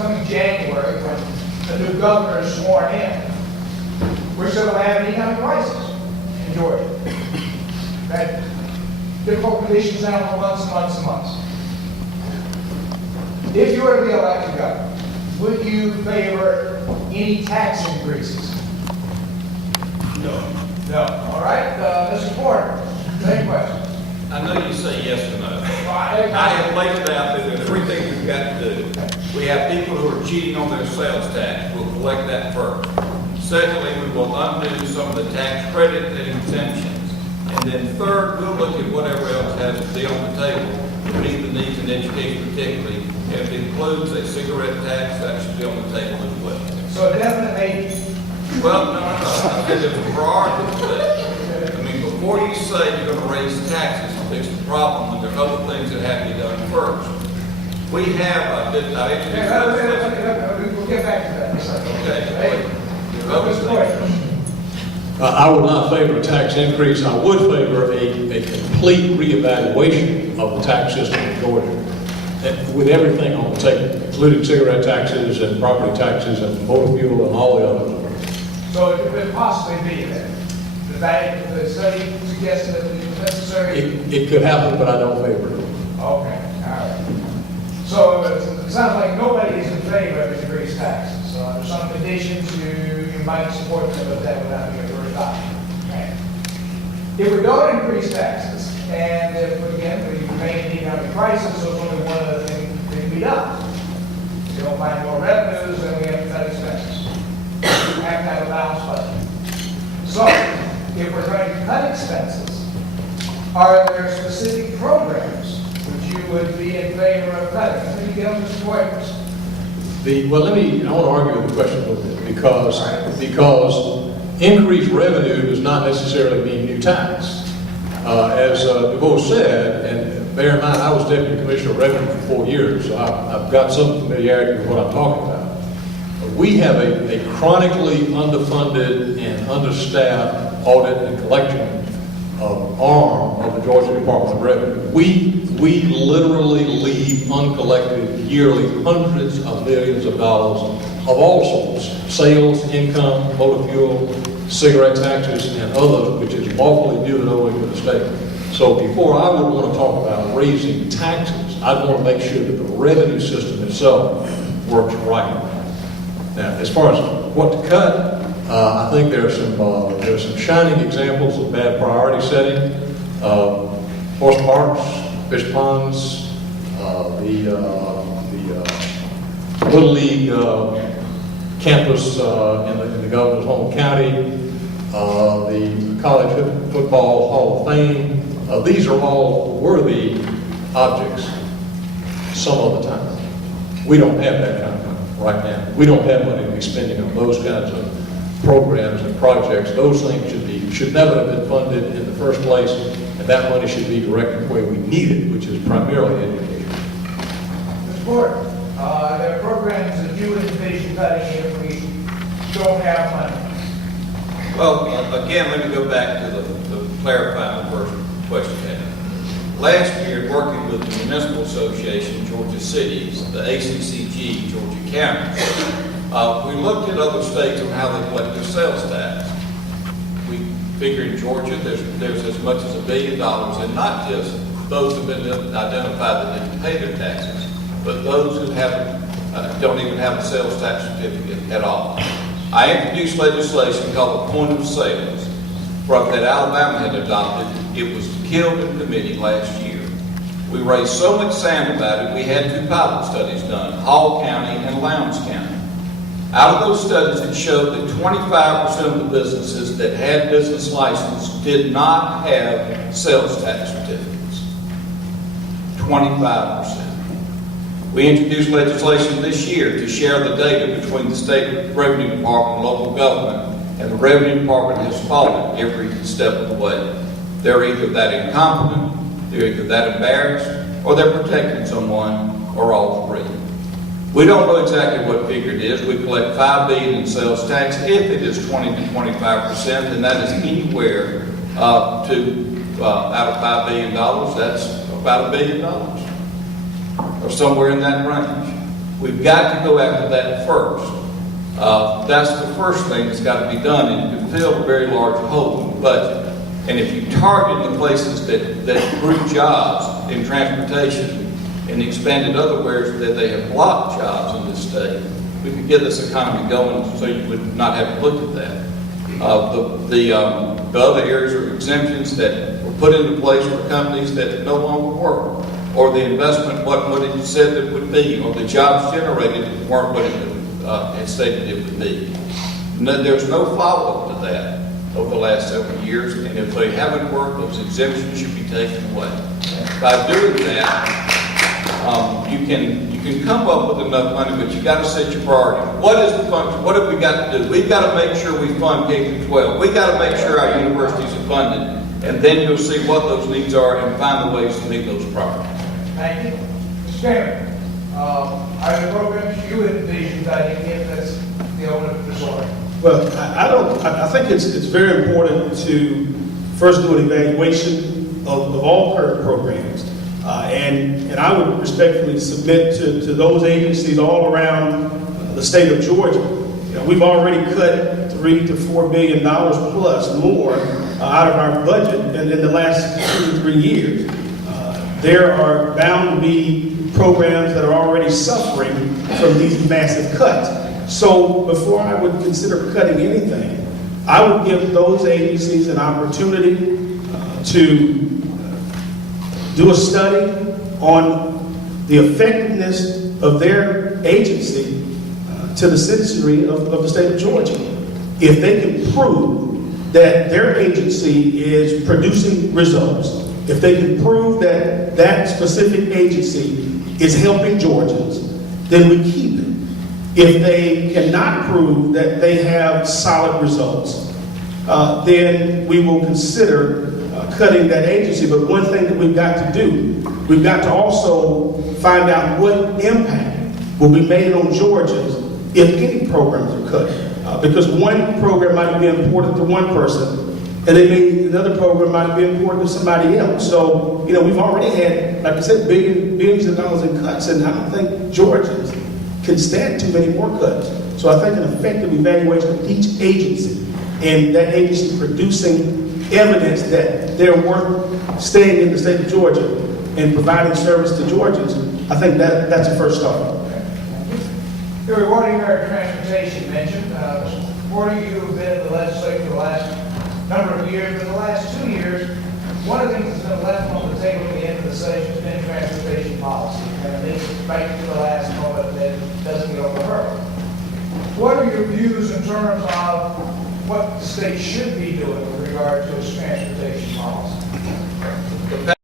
coming January, when the new governor is sworn in, we're still going to have an economic crisis in Georgia. That difficult conditions now for months and months and months. If you were to be elected governor, would you favor any tax increases? No. No. All right, Mr. Porter, same question. I know you say yes or no. I I have laid it out that there are three things we've got to do. We have people who are cheating on their sales tax. We'll collect that first. Secondly, we will undo some of the tax credit and exemptions. And then third, we'll look at whatever else has to be on the table to meet the needs in education particularly. If it includes a cigarette tax, that should be on the table as well. So definitely, Well, no. I said there's a priority to that. I mean, before you say you're going to raise taxes to fix the problem, when there are other things that have to be done first. We have, I introduced we'll get back to that in a second. Okay. Mr. Porter. I would not favor a tax increase. I would favor a complete reevaluation of the tax system in Georgia, with everything on the table, including cigarette taxes and property taxes and motor fuel and all the others. So it could possibly be that the study suggested that it was necessary? It could happen, but I don't favor it. Okay, all right. So it sounds like nobody is in favor of increased taxes. So under some conditions, you might support them, but that would not be a first option. Okay. If we don't increase taxes, and if, again, we remain in economic crisis, so it's only one of the things that can be done. If we don't find more revenues, then we have to cut expenses. We have to have a balanced budget. So, if we're going to cut expenses, are there specific programs which you would be in favor of cutting? Let me get on Mr. Boyers. I want to argue with the question a little bit, because increased revenue does not necessarily mean new tax. As DeVoe said, and bear in mind, I was Deputy Commissioner of Revenue for 4 years, so I've got some familiarity with what I'm talking about. We have a chronically underfunded and understaffed audit and collection arm of the Georgia Department of Revenue. We literally leave uncollected yearly hundreds of millions of dollars of all sorts: sales, income, motor fuel, cigarette taxes, and others, which is lawfully due and owing to the state. So before I would want to talk about raising taxes, I'd want to make sure that the revenue system itself works right. Now, as far as what to cut, I think there are some shining examples of bad priority setting. Horse parks, fish ponds, the Little League campus in the governor's home county, the College Football Hall of Fame. These are all worthy objects some of the time. We don't have that kind of money right now. We don't have money to be spending on those kinds of programs and projects. Those things should never have been funded in the first place, and that money should be directed where we need it, which is primarily education. Mr. Porter, there are programs that you would envision cutting if we don't have money. Well, again, let me go back to the clarifying the first question. Last year, working with the Municipal Association, Georgia Cities, the ACCG, Georgia Counties, we looked at other states on how they collect their sales tax. We figure in Georgia there's as much as $1 billion, and not just those who have been identified that didn't pay their taxes, but those who don't even have a sales tax certificate at all. I introduced legislation called the Point of Sales that Alabama had adopted. It was killed in committee last year. We raised so much sand about it, we had 2 pilot studies done, Hall County and Lowndes County. Out of those studies, it showed that 25% of the businesses that had business licenses did not have sales tax certificates. 25%. We introduced legislation this year to share the data between the state revenue department and local government, and the revenue department has followed every step of the way. They're either that incompetent, they're either that embarrassed, or they're protecting someone, or all three. We don't know exactly what figure it is. We collect $5 billion in sales tax. If it is 20 to 25%, then that is anywhere out of $5 billion. That's about $1 billion, or somewhere in that range. We've got to go after that first. That's the first thing that's got to be done, and you can fill a very large hole in the budget. And if you target the places that grew jobs in transportation and expanded other areas that they have blocked jobs in this state, we could get this economy going so you would not have to look at that. The other areas are exemptions that were put into place for companies that no longer work, or the investment wasn't what it said it would be, or the jobs generated weren't what it had stated it would be. There's no follow-up to that over the last several years, and if they haven't worked, those exemptions should be taken away. By doing that, you can come up with enough money, but you got to set your priority. What is the function? What have we got to do? We've got to make sure we fund K through 12. We've got to make sure our universities are funded, and then you'll see what those needs are and find the ways to meet those priorities. Thank you. Mr. Chairman, are the programs you envision that you give this the owner of the resort? Well, I think it's very important to first do an evaluation of all current programs. And I would respectfully submit to those agencies all around the state of Georgia. You know, we've already cut $3 to $4 billion plus more out of our budget in the last 2 to 3 years. There are bound to be programs that are already suffering from these massive cuts. So before I would consider cutting anything, I would give those agencies an opportunity to do a study on the effectiveness of their agency to the citizenry of the state of Georgia. If they can prove that their agency is producing results, if they can prove that that specific agency is helping Georgians, then we keep it. If they cannot prove that they have solid results, then we will consider cutting that agency. But one thing that we've got to do, we've got to also find out what impact will be made on Georgians if any programs are cut. Because one program might be important to one person, and then maybe another program might be important to somebody else. So, you know, we've already had, like I said, billions of dollars in cuts, and I don't think Georgians can stand too many more cuts. So I think an effective evaluation of each agency, and that agency producing evidence that they're worth staying in the state of Georgia and providing service to Georgians, I think that's a first start. The rewarding area transportation mentioned. Supporting you have been in the legislature for the last number of years. But in the last 2 years, one of the things that's been left on the table at the end of the session has been transportation policy. And it's right to the last moment that doesn't get overheard. What are your views in terms of what the state should be doing with regard to its transportation policy?